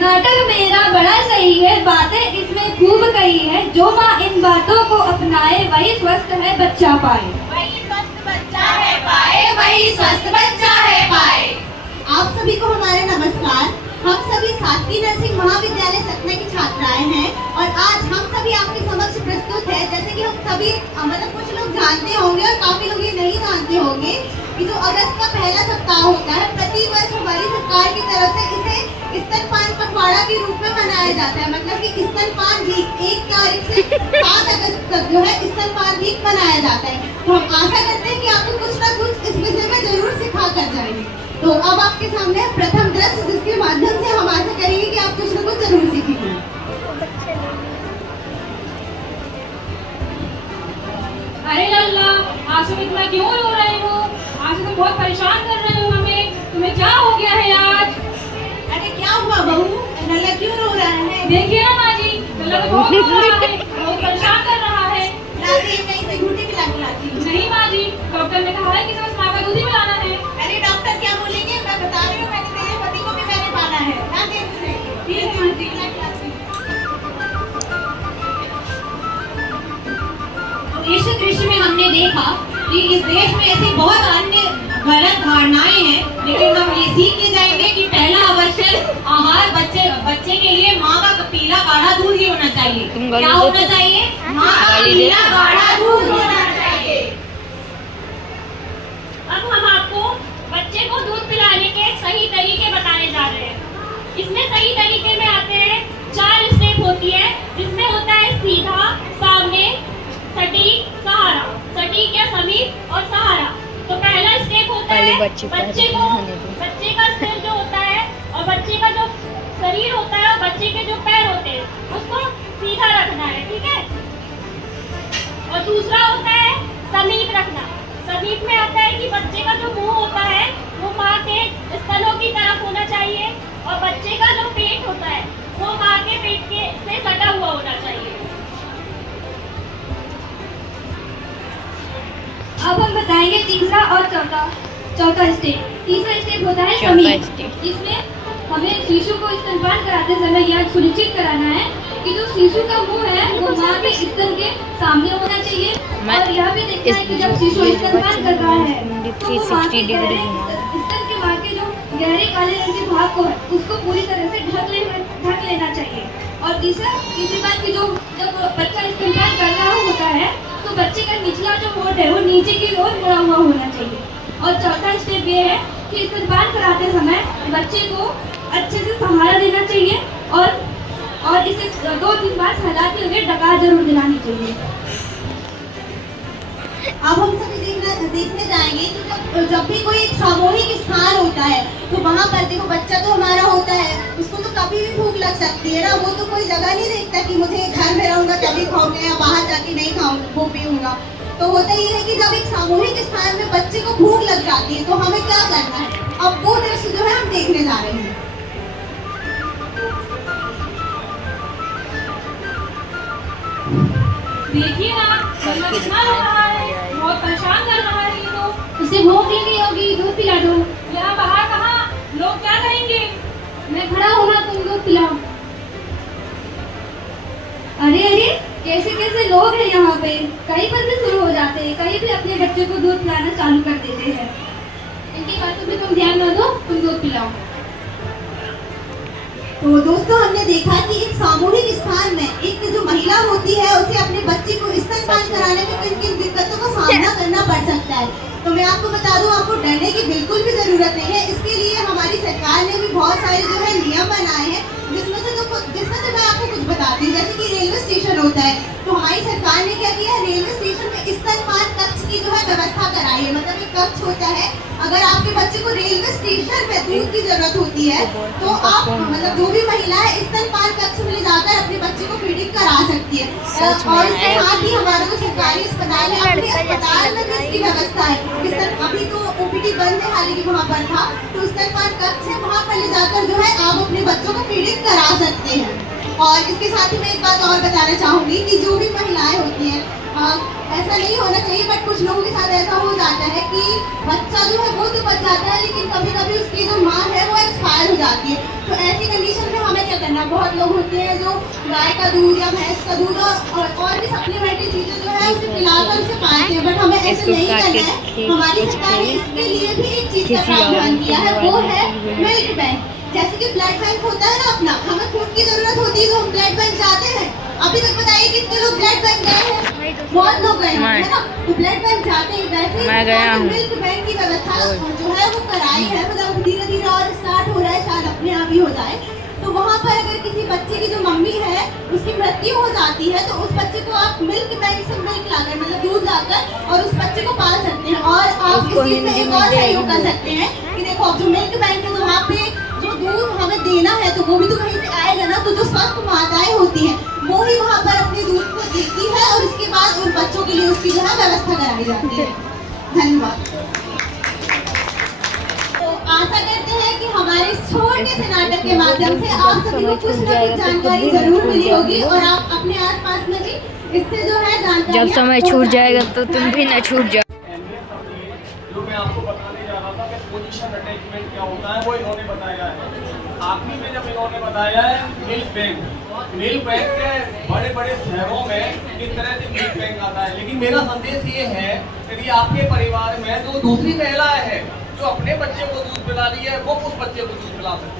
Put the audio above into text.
नाटक मेरा बड़ा सही है, बातें इसमें खूब कही है। जो माँ इन बातों को अपनाए वही स्वस्थ है बच्चा पाए। वही स्वस्थ बच्चा है पाए, वही स्वस्थ बच्चा है पाए। आप सभी को हमारे नमस्कार। हम सभी शासकीय नर्सिंग महाविद्यालय सतना की छात्राएं हैं और आज हम सभी आपके समक्ष प्रस्तुत है। जैसे कि हम सभी मतलब कुछ लोग जानते होंगे और काफी लोग ये नहीं जानते होंगे कि जो अगस्त का पहला सप्ताह होता है, प्रति वर्ष हमारी सरकार की तरफ से इसे स्तनपान पखवाड़ा के रूप में मनाया जाता है। मतलब कि स्तनपान वीक 1 तारीख से 7 अगस्त तक जो है स्तनपान वीक मनाया जाता है। तो हम आशा करते हैं कि आपको कुछ ना कुछ इस विषय में जरूर सिखा कर जाएंगे। तो अब आपके सामने प्रथम दृश्य, जिसके माध्यम से हम आशा करेंगे कि आप कुछ ना कुछ जरूर सीखेंगे। अरे लल्ला, आज तुम इतना क्यों रो रहे हो? आज तुम बहुत परेशान कर रहे हो हमें। तुम्हें क्या हो गया है आज? अरे क्या हुआ बहू, लल्ला क्यों रो रहा है? देखिए ना माँ जी, लल्ला तो बहुत रो रहा है, बहुत परेशान कर रहा है। कहीं से झूठी पिला खिलाती। नहीं माँ जी, डॉक्टर ने कहा है कि तुम्हें माँ का दूध ही पिलाना है। अरे डॉक्टर क्या बोलेंगे, मैं बता रही हूँ, मैंने तेरे पति को भी मैंने पाला है। ना दे मुझे। ठीक है माँ जी। इस दृश्य में हमने देखा कि इस देश में ऐसी बहुत अन्य गलत धारणाएं हैं, लेकिन हम ये सीख के जाएंगे कि पहला आवश्यक आहार बच्चे के लिए माँ का पीला गाढ़ा दूध ही होना चाहिए। क्या होना चाहिए? माँ का पीला गाढ़ा दूध होना चाहिए। अब हम आपको बच्चे को दूध पिलाने के सही तरीके बताने जा रहे हैं। इसमें सही तरीके में आते हैं 4 स्टेप होती है, जिसमें होता है सीधा, सामने, सटीक, सहारा। सटीक या समीप और सहारा। तो पहला स्टेप होता है बच्चे का सिर जो होता है और बच्चे का जो शरीर होता है और बच्चे के जो पैर होते हैं उसको सीधा रखना है, ठीक है। और दूसरा होता है समीप रखना। समीप में आता है कि बच्चे का जो मुंह होता है वो माँ के स्तनों की तरफ होना चाहिए और बच्चे का जो पेट होता है वो माँ के पेट के से सटा हुआ होना चाहिए। अब हम बताएंगे तीसरा और चौथा स्टेप। तीसरा स्टेप होता है समीप। इसमें हमें शिशु को स्तनपान कराते समय यह सुनिश्चित कराना है कि जो शिशु का मुंह है वो माँ के स्तन के सामने होना चाहिए और यह भी देखना है कि जब शिशु स्तनपान कर रहा है तो वो माँ के स्तन के माँ के जो गहरे काले रंग के भाग को है उसको पूरी तरह से ढक लेना चाहिए। और तीसरी बात की जब बच्चा स्तनपान कर रहा होता है तो बच्चे का निचला जो होठ है वो नीचे की ओर मुड़ा हुआ होना चाहिए। और चौथा स्टेप ये है कि स्तनपान कराते समय बच्चे को अच्छे से सहारा देना चाहिए और इसे 2-3 बार सहलाते हुए डकार जरूर दिलानी चाहिए। अब हम सभी देखने जाएंगे कि जब भी कोई एक सामूहिक स्थान होता है तो वहाँ पर देखो, बच्चा तो हमारा होता है, उसको तो कभी भी भूख लग सकती है ना। वो तो कोई जगह नहीं देखता कि मुझे घर में रहूंगा तभी खाऊंगा या बाहर जाके नहीं खाऊंगा वो पीऊंगा। तो होता ही है कि जब एक सामूहिक स्थान में बच्चे को भूख लग जाती है तो हमें क्या करना है। अब वो दृश्य जो है हम देखने जा रहे हैं। देखिए ना, कितना रो रहा है, बहुत परेशान कर रहा है ये तो। उसे भूख लगी होगी, दूध पिला दो। यहाँ बाहर कहाँ, लोग क्या कहेंगे? मैं खड़ा हूँ ना, तुम दूध पिलाओ। अरे अरे, कैसे कैसे लोग हैं यहाँ पे, कहीं पर भी शुरू हो जाते हैं, कहीं भी अपने बच्चे को दूध पिलाना चालू कर देते हैं। इनकी बातों पे तुम ध्यान न दो, तुम दूध पिलाओ। तो दोस्तों, हमने देखा कि एक सामूहिक स्थान में एक जो महिला होती है उसे अपने बच्चे को स्तनपान कराने में किन किन दिक्कतों का सामना करना पड़ सकता है। तो मैं आपको बता दूं, आपको डरने की बिल्कुल भी जरूरत नहीं है। इसके लिए हमारी सरकार ने भी बहुत सारे जो है नियम बनाए हैं, जिसमें से मैं आपको कुछ बताती हूँ। जैसे कि रेलवे स्टेशन होता है, तो हमारी सरकार ने क्या किया है, रेलवे स्टेशन में स्तनपान कक्ष की जो है व्यवस्था कराई है। मतलब एक कक्ष होता है, अगर आपके बच्चे को रेलवे स्टेशन में दूध की जरूरत होती है तो आप मतलब जो भी महिला है स्तनपान कक्ष में ले जाकर अपने बच्चे को फीडिंग करा सकती है। और इसके साथ ही हमारा जो सरकारी अस्पताल है, अपने अस्पताल में भी इसकी व्यवस्था है। अभी तो ओपीडी बंद है, हालांकि वहाँ पर था, तो स्तनपान कक्ष है, वहाँ पर ले जाकर जो है आप अपने बच्चों को फीडिंग करा सकते हैं। और इसके साथ ही मैं एक बात और बताना चाहूँगी कि जो भी महिलाएं होती हैं, ऐसा नहीं होना चाहिए, बट कुछ लोगों के साथ ऐसा हो जाता है कि बच्चा जो है वो तो बच जाता है, लेकिन कभी कभी उसकी जो माँ है वो एक्सपायर हो जाती है। तो ऐसी कंडीशन में हमें क्या करना है। बहुत लोग होते हैं जो गाय का दूध या भैंस का दूध और भी सप्लीमेंट्री चीजें जो है उसे पिलाकर उसे पालते हैं, बट हमें ऐसे नहीं करना है। हमारी सरकार ने इसके लिए भी एक चीज का प्रावधान किया है, वो है मिल्क बैंक। जैसे कि ब्लड बैंक होता है ना अपना, हमें खून की जरूरत होती है तो हम ब्लड बैंक जाते हैं। अभी तक बताइए कितने लोग ब्लड बैंक गए हैं? बहुत लोग गए हैं, है ना। तो ब्लड बैंक जाते हैं, वैसे ही मिल्क बैंक की व्यवस्था जो है वो कराई है, मतलब धीरे धीरे और स्टार्ट हो रहा है, शायद अपने आप ही हो जाए। तो वहाँ पर अगर किसी बच्चे की जो मम्मी है उसकी मृत्यु हो जाती है तो उस बच्चे को आप मिल्क बैंक से मिल्क लाकर, मतलब दूध लाकर और उस बच्चे को पाल सकते हैं। और आप इस चीज में एक और सहयोग कर सकते हैं कि देखो अब जो मिल्क बैंक है तो वहाँ पे जो दूध हमें देना है तो वो भी तो कहीं से आएगा ना, तो जो स्वस्थ माताएं होती हैं वो ही वहाँ पर अपने दूध को देती है और उसके बाद उन बच्चों के लिए उसकी जो है व्यवस्था कराई जाती है। धन्यवाद। तो आशा करते हैं कि हमारे छोटे से नाटक के माध्यम से आप सभी को कुछ न कुछ जानकारी जरूर मिली होगी और आप अपने आसपास में भी इससे जो है जानकारी जब समय छूट जाएगा तो तुम भी न छूट जाओ। जो मैं आपको बताने जा रहा था कि पोजीशन अटैचमेंट क्या होता है वो इन्होंने बताया है। आखिरी में जब इन्होंने बताया है मिल्क बैंक के बड़े बड़े शहरों में किस तरह से मिल्क बैंक आता है, लेकिन मेरा संदेश ये है यदि आपके परिवार में जो दूसरी महिला है जो अपने बच्चे को दूध पिला रही है वो उस बच्चे को दूध पिला सकती है।